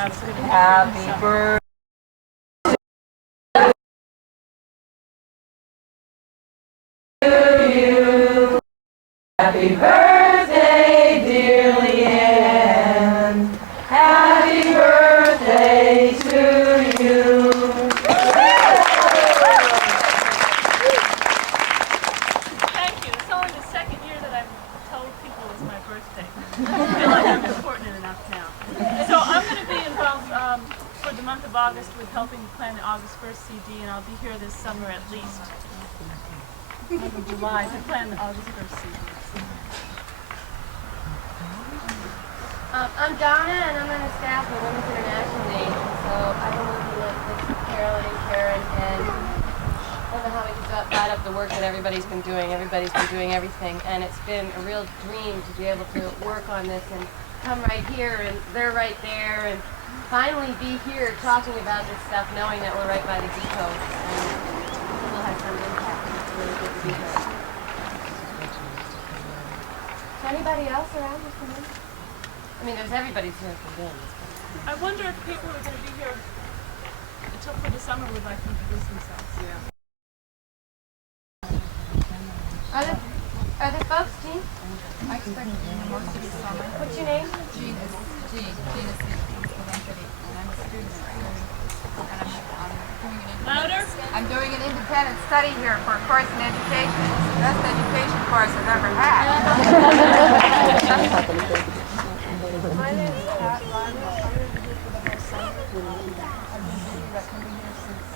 Happy birthday. Happy birthday, dear Leanne. Happy birthday to you. Thank you. It's only the second year that I've told people it's my birthday. I feel like I'm important enough now. So I'm going to be involved for the month of August with helping plan the August 1st CD, and I'll be here this summer at least. Maybe July to plan the August 1st CD. I'm Donna, and I'm on the staff of Women's International Day. So I've been working with Carolyn and Karen, and I don't know how we can divide up the work that everybody's been doing. Everybody's been doing everything, and it's been a real dream to be able to work on this and come right here, and they're right there, and finally be here talking about this stuff, knowing that we're right by the depot, and we'll have some impact. It's really good to be here. Is anybody else around this morning? I mean, there's everybody's here for games. I wonder if people who are going to be here until for the summer would like to introduce themselves. Yeah. Are there folks, Jean? I expect most of the summer. What's your name? Gina Stevens, and I'm a student here. I'm doing an independent study here for a course in education. It's the best education course I've ever had. My name is Pat Lyon. I'm going to be here for the whole summer. I've been thinking about coming here since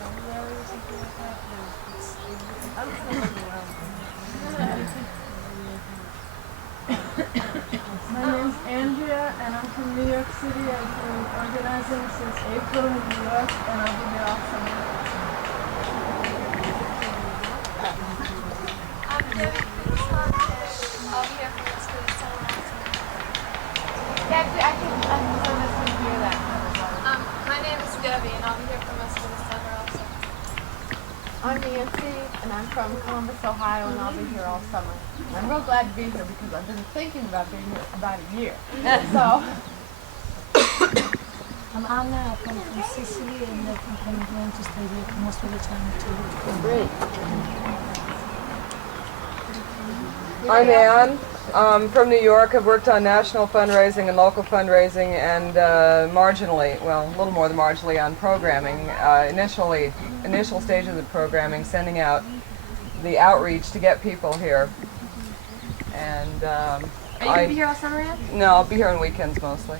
February or something like that. I'm feeling overwhelmed. My name's Andrea, and I'm from New York City. I've been organizing since April in New York, and I'll be here all summer. I'm Debbie Kutzman, and I'll be here for most of the summer. Yeah, I think some of us can hear that. My name is Debbie, and I'll be here for most of the summer also. I'm Nancy, and I'm from Columbus, Ohio, and I'll be here all summer. I'm real glad to be here because I've been thinking about being here for about a year. So, I'm Anna, I come from Sicily, and I'm going to stay here most of the time too. great. I'm Ann. From New York. I've worked on national fundraising and local fundraising, and marginally, well, a little more than marginally, on programming. Initial stages of programming, sending out the outreach to get people here. And Are you going to be here all summer yet? No, I'll be here on weekends mostly.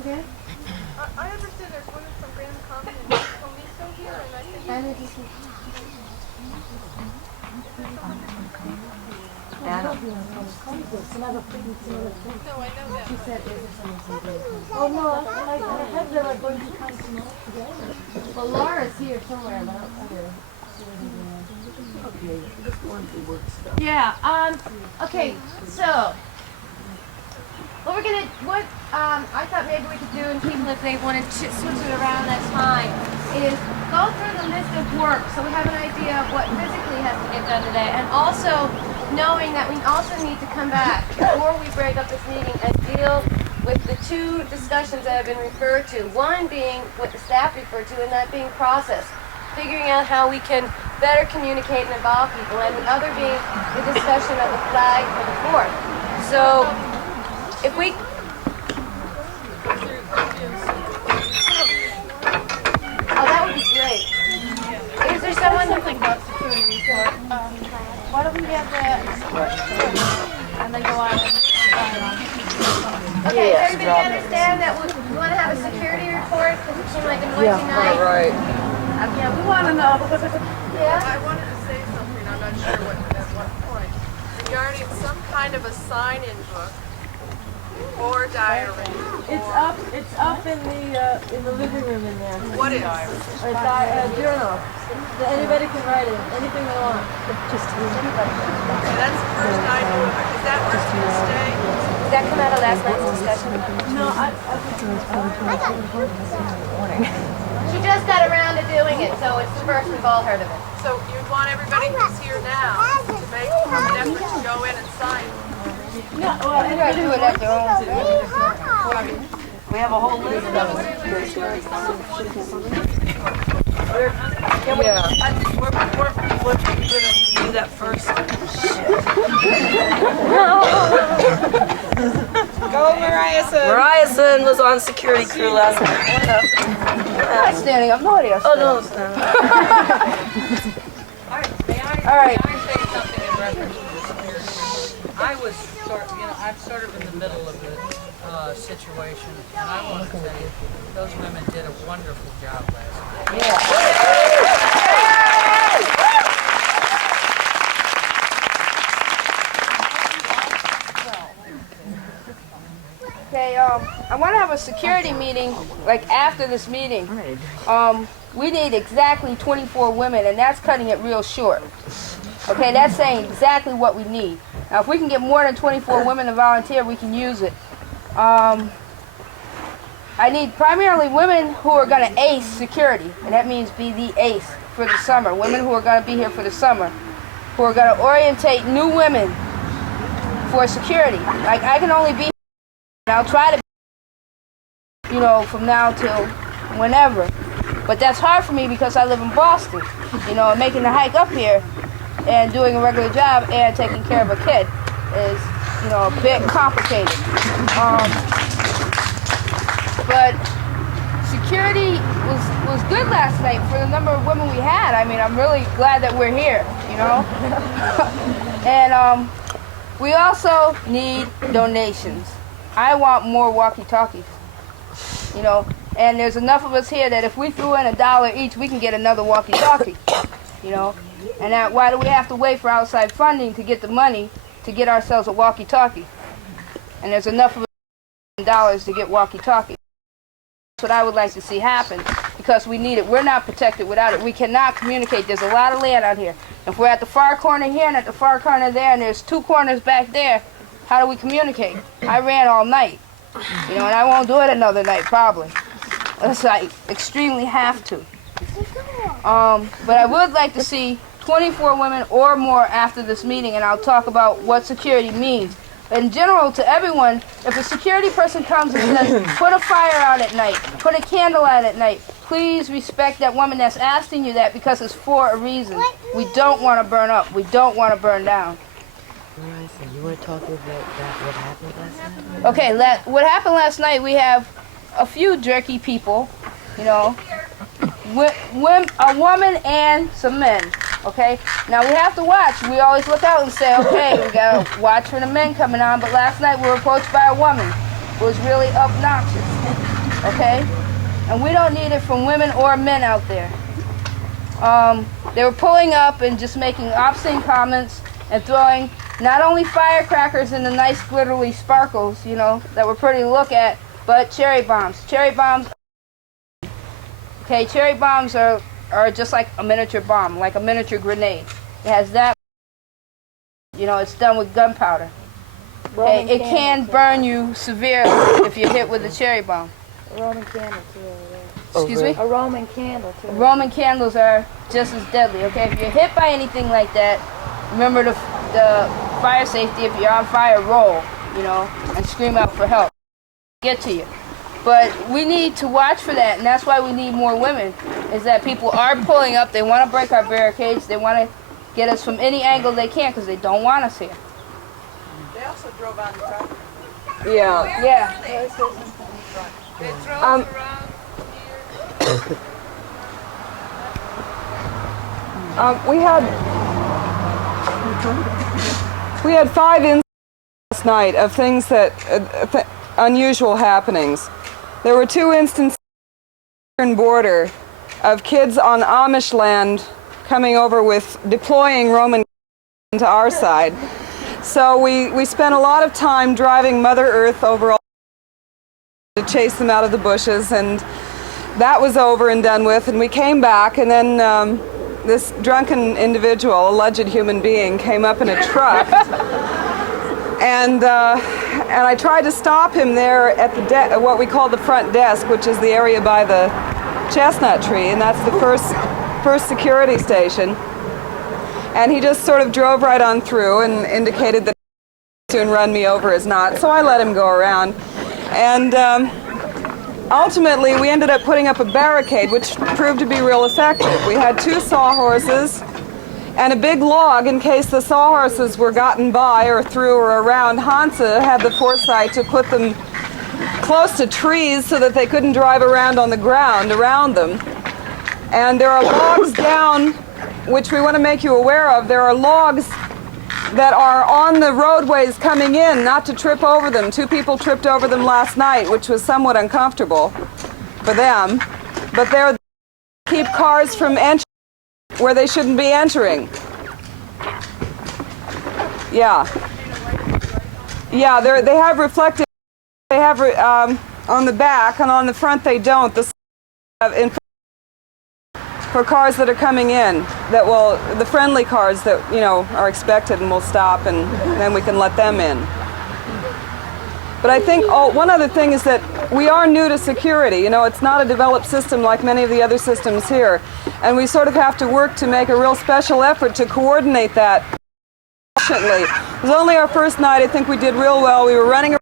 Okay. I understand there's women from Grand Common and Comiso here, and I think Anna. no, I know that. She said, oh no, I heard they were going to come tomorrow together. Well, Laura's here somewhere, but I don't Yeah, okay, so, I thought maybe we could do, and people, if they wanted to switch it around, that's fine, is go through the list of work so we have an idea of what physically has to get done today, and also knowing that we also need to come back before we break up this meeting and deal with the two discussions that have been referred to. One being what the staff referred to, and that being process, figuring out how we can better communicate and involve people, and the other being the discussion of the flag for the 4th. So, if we... Oh, that would be great. Is there someone... Something about security report. Why don't we have that and then go on? Okay, does everybody understand that we want to have a security report because it seemed like a noisy night? Right. Yeah, we want to know. Yeah? I wanted to say something, I'm not sure at what point, regarding some kind of a sign-in book or diary. It's up in the living room in there. What is? A journal. So anybody can write it, anything they want. Okay, that's the first I knew of it. Is that where it's going to stay? Did that come out of last night's discussion? No, She just got around to doing it, so it's the first we've all heard of it. So you'd want everybody who's here now to make an effort to go in and sign. You gotta do it at their own thing. We have a whole list of them. Yeah. We're gonna do that first. Go, Mariah. Mariah was on security crew last night. I'm not standing up. Nobody else. Oh no, it's not. All right. I was I'm sort of in the middle of the situation, and I want to tell you, those women did a wonderful job last night. Okay, I want to have a security meeting, like after this meeting. We need exactly 24 women, and that's cutting it real short. Okay, that's saying exactly what we need. Now, if we can get more than 24 women to volunteer, we can use it. I need primarily women who are going to ace security, and that means be the ace for the summer. Women who are going to be here for the summer, who are going to orientate new women for security. Like, I can only be here, and I'll try to be, you know, from now till whenever. But that's hard for me because I live in Boston, you know, and making the hike up here and doing a regular job and taking care of a kid is, you know, a bit complicated. But security was good last night for the number of women we had. I mean, I'm really glad that we're here, you know. And we also need donations. I want more walkie-talkies, you know. And there's enough of us here that if we threw in $1 each, we can get another walkie-talkie, you know. And that, why do we have to wait for outside funding to get the money to get ourselves a walkie-talkie? And there's enough of dollars to get walkie-talkie. That's what I would like to see happen, because we need it. We're not protected without it. We cannot communicate. There's a lot of land out here. If we're at the far corner here and at the far corner there, and there's 2 corners back there, how do we communicate? I ran all night, you know, and I won't do it another night probably. Unless I extremely have to. But I would like to see 24 women or more after this meeting, and I'll talk about what security means. In general, to everyone, if a security person comes and says, put a fire out at night, put a candle out at night, please respect that woman that's asking you that, because it's for a reason. We don't want to burn up. We don't want to burn down. You were talking about what happened last night? Okay, what happened last night, we have a few jerky people, you know, a woman and some men, okay? Now we have to watch. We always look out and say, okay, we got to watch for the men coming on, but last night we were approached by a woman who was really obnoxious, okay? And we don't need it from women or men out there. They were pulling up and just making obscene comments and throwing not only firecrackers and the nice glittery sparkles, you know, that were pretty to look at, but cherry bombs. Cherry bombs, okay, cherry bombs are just like a miniature bomb, like a miniature grenade. It has that, you know, it's done with gunpowder. Okay, it can burn you severely if you're hit with a cherry bomb. A Roman candle too. Excuse me? A Roman candle too. Roman candles are just as deadly, okay? If you're hit by anything like that, remember the fire safety. If you're on fire, roll, you know, and scream out for help. Get to you. But we need to watch for that, and that's why we need more women, is that people are pulling up. They want to break our barricades. They want to get us from any angle they can because they don't want us here. They also drove on the property. Yeah. Yeah. They drove around we had 5 incidents last night of things that unusual happenings. There were 2 instances on the border of kids on Amish land coming over with deploying Roman to our side. So we spent a lot of time driving Mother Earth over all to chase them out of the bushes, and that was over and done with, and we came back, and then this drunken individual, alleged human being, came up in a truck, and I tried to stop him there at what we call the front desk, which is the area by the chestnut tree, and that's the first security station. And he just sort of drove right on through and indicated that soon run me over as not, so I let him go around. And ultimately, we ended up putting up a barricade, which proved to be real effective. We had 2 sawhorses and a big log in case the sawhorses were gotten by or through or around. Hansa had the foresight to put them close to trees so that they couldn't drive around on the ground around them. And there are logs down, which we want to make you aware of. There are logs that are on the roadways coming in, not to trip over them. 2 people tripped over them last night, which was somewhat uncomfortable for them. But they're to keep cars from entering where they shouldn't be entering. Yeah. Yeah, they have reflective. They have on the back, and on the front they don't. For cars that are coming in, that will, the friendly cars that, you know, are expected and will stop, and then we can let them in. But I think one other thing is that we are new to security. You know, it's not a developed system like many of the other systems here. And we sort of have to work to make a real special effort to coordinate that efficiently. It was only our first night. I think we did real well. We were running around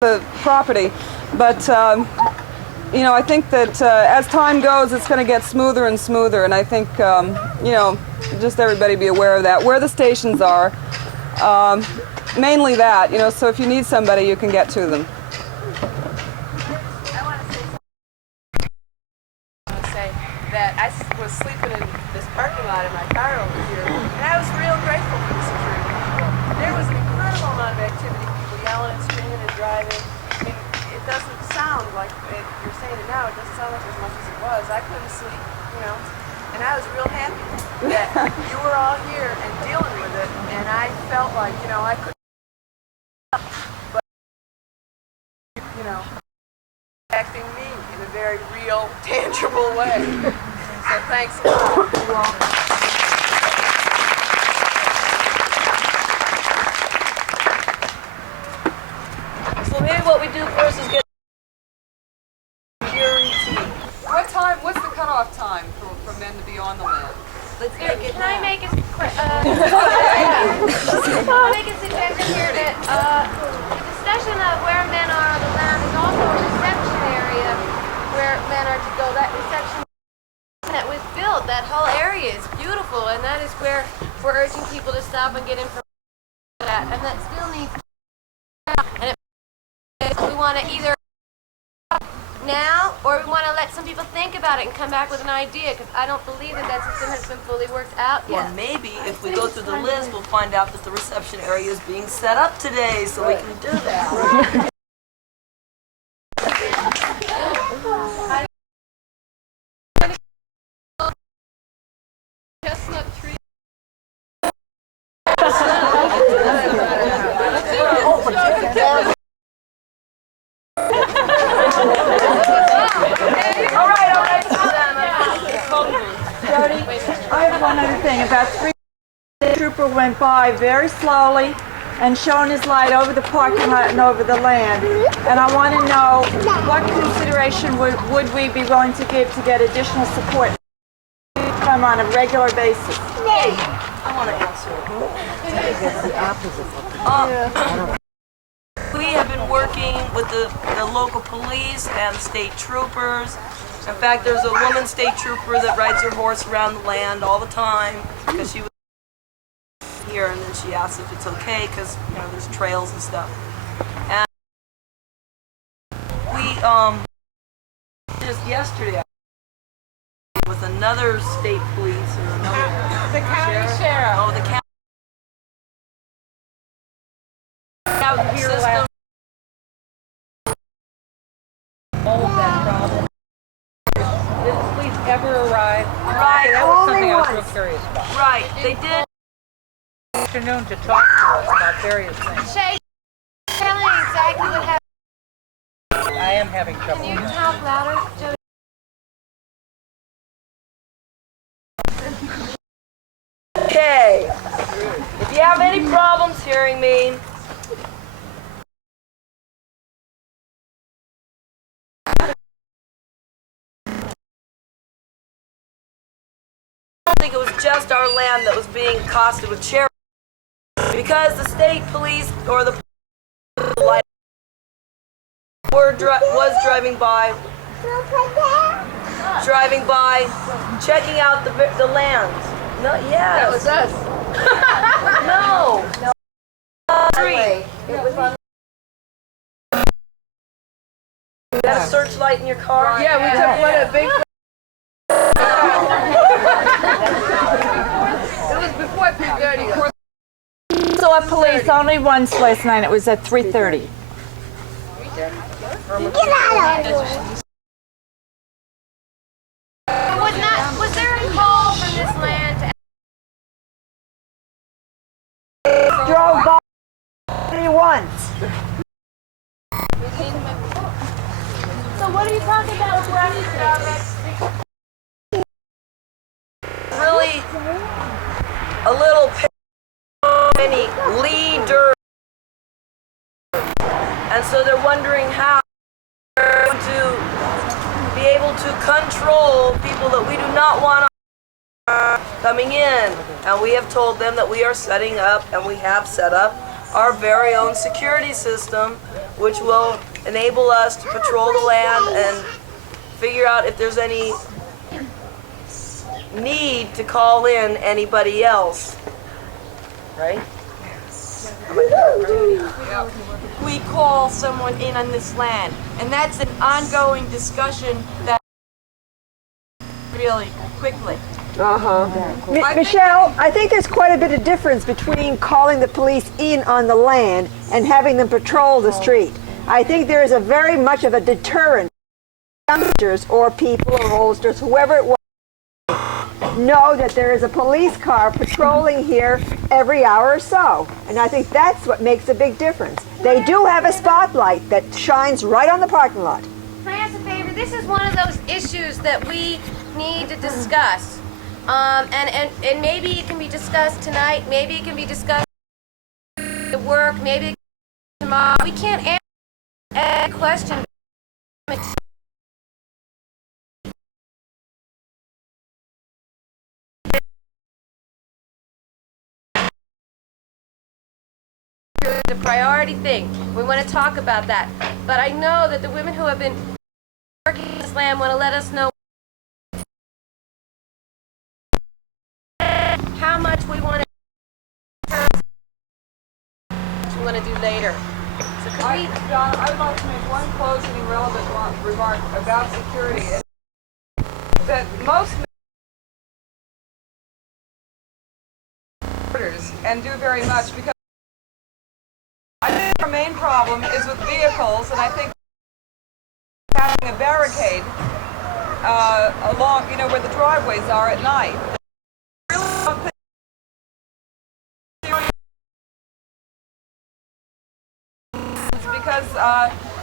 the property. But, you know, I think that as time goes, it's going to get smoother and smoother. And I think, you know, just everybody be aware of that. Where the stations are. Mainly that, you know, so if you need somebody, you can get to them. I want to say that I was sleeping in this parking lot in my car over here, and I was real grateful for the security people. There was an incredible amount of activity, people yelling and screaming and driving. I mean, it doesn't sound like you're saying it now, it doesn't sound like as much as it was. I couldn't sleep, you know, and I was real happy that you were all here and dealing with it, and I felt like, you know, I could. But, you know, acting me in a very real, tangible way. So thanks a lot. So maybe what we do first is get security. What's the cutoff time for men to be on the land? Let's make it Can I now. make a suggestion here that the discussion of where men are on the land is also a reception area where men are to go. That reception that was built, that whole area is beautiful, and that is where we're urging people to stop and get information on that, and that still needs to be. And we want to either now, or we want to let some people think about it and come back with an idea, because I don't believe that system has been fully worked out yet. Or maybe if we go through the list, we'll find out that the reception area is being set up today, so we can do that. Chestnut tree. I have one other thing. About 3 the trooper went by very slowly and shone his light over the parking lot and over the land. And I want to know what consideration would we be willing to give to get additional support from on a regular basis? I want to answer it. That's the opposite of We have been working with the local police and state troopers. In fact, there's a woman state trooper that rides her horse around the land all the time because she was here, and then she asks if it's okay because, you know, there's trails and stuff. And we just yesterday with another state police and another The county sheriff. Oh, the county. Here System. Solve that problem. Did the police ever arrive? Right. That was something I was real curious about. Right. They did. Afternoon to talk to us about various things. Shay, tell me exactly what happened. I am having trouble. Can you talk louder, Jody? Okay. If you have any problems hearing me, I don't think it was just our land that was being accosted with charity. because the state police or the light was driving by, checking out the land. No, yes. That was us. No. Street. It was on. You got a searchlight in your car? Yeah, we took one of the big. It was before 3:30. Saw police only once last night. It was at 3:30. Was there a call from this land to Drove by once. So what are you talking about with Really a little many leader, and so they're wondering how to be able to control people that we do not want coming in. And we have told them that we are setting up, and we have set up, our very own security system, which will enable us to patrol the land and figure out if there's any need to call in anybody else. Right? We call someone in on this land, and that's an ongoing discussion that really quickly. Michelle, I think there's quite a bit of difference between calling the police in on the land and having them patrol the street. I think there is a very much of a deterrent. Youngsters or people or oldsters, whoever it was, know that there is a police car patrolling here every hour or so. And I think that's what makes a big difference. They do have a spotlight that shines right on the parking lot. Can I ask a favor? This is one of those issues that we need to discuss. And maybe it can be discussed tonight, maybe it can be discussed at work, maybe tomorrow. We can't answer a question. The priority thing. We want to talk about that. But I know that the women who have been working in this land want to let us know how much we want to do later. So could we... John, I would like to make one closing and relevant remark about security. That most and do very much because I think our main problem is with vehicles, and I think having a barricade along, where the driveways are at night. I really don't think because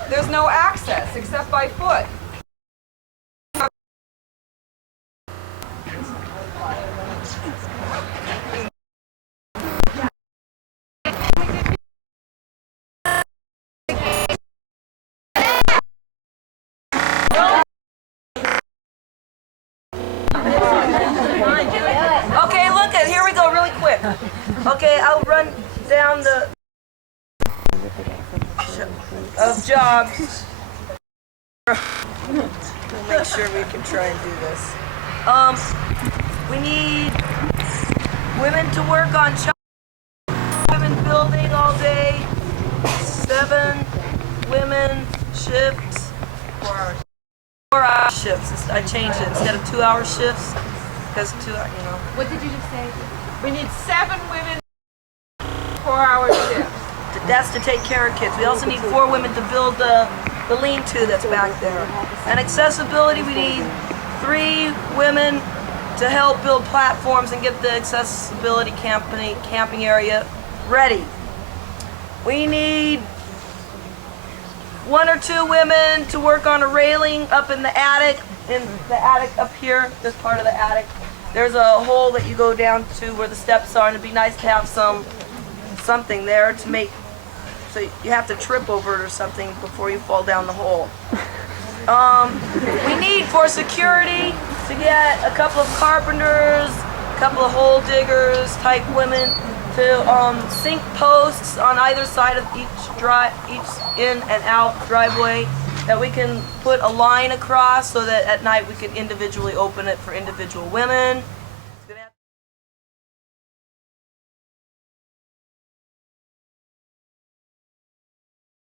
there's no access except by foot. Okay, look at here we go really quick. Okay, I'll run down the of jobs. We'll make sure we can try and do this. We need women to work on women building all day. 7 women shifts. 4 hours. 4-hour shifts. I changed it instead of 2-hour shifts because What did you just say? We need 7 women, 4-hour shifts. That's to take care of kids. We also need 4 women to build the lean-to that's back there. And accessibility, we need 3 women to help build platforms and get the accessibility camping area ready. We need 1 or 2 women to work on a railing up in the attic up here, this part of the attic. There's a hole that you go down to where the steps are, and it'd be nice to have something there to make, so you have to trip over it or something before you fall down the hole. We need for security to get a couple of carpenters, a couple of hole diggers type women to sink posts on either side of each in and out driveway that we can put a line across so that at night we can individually open it for individual women.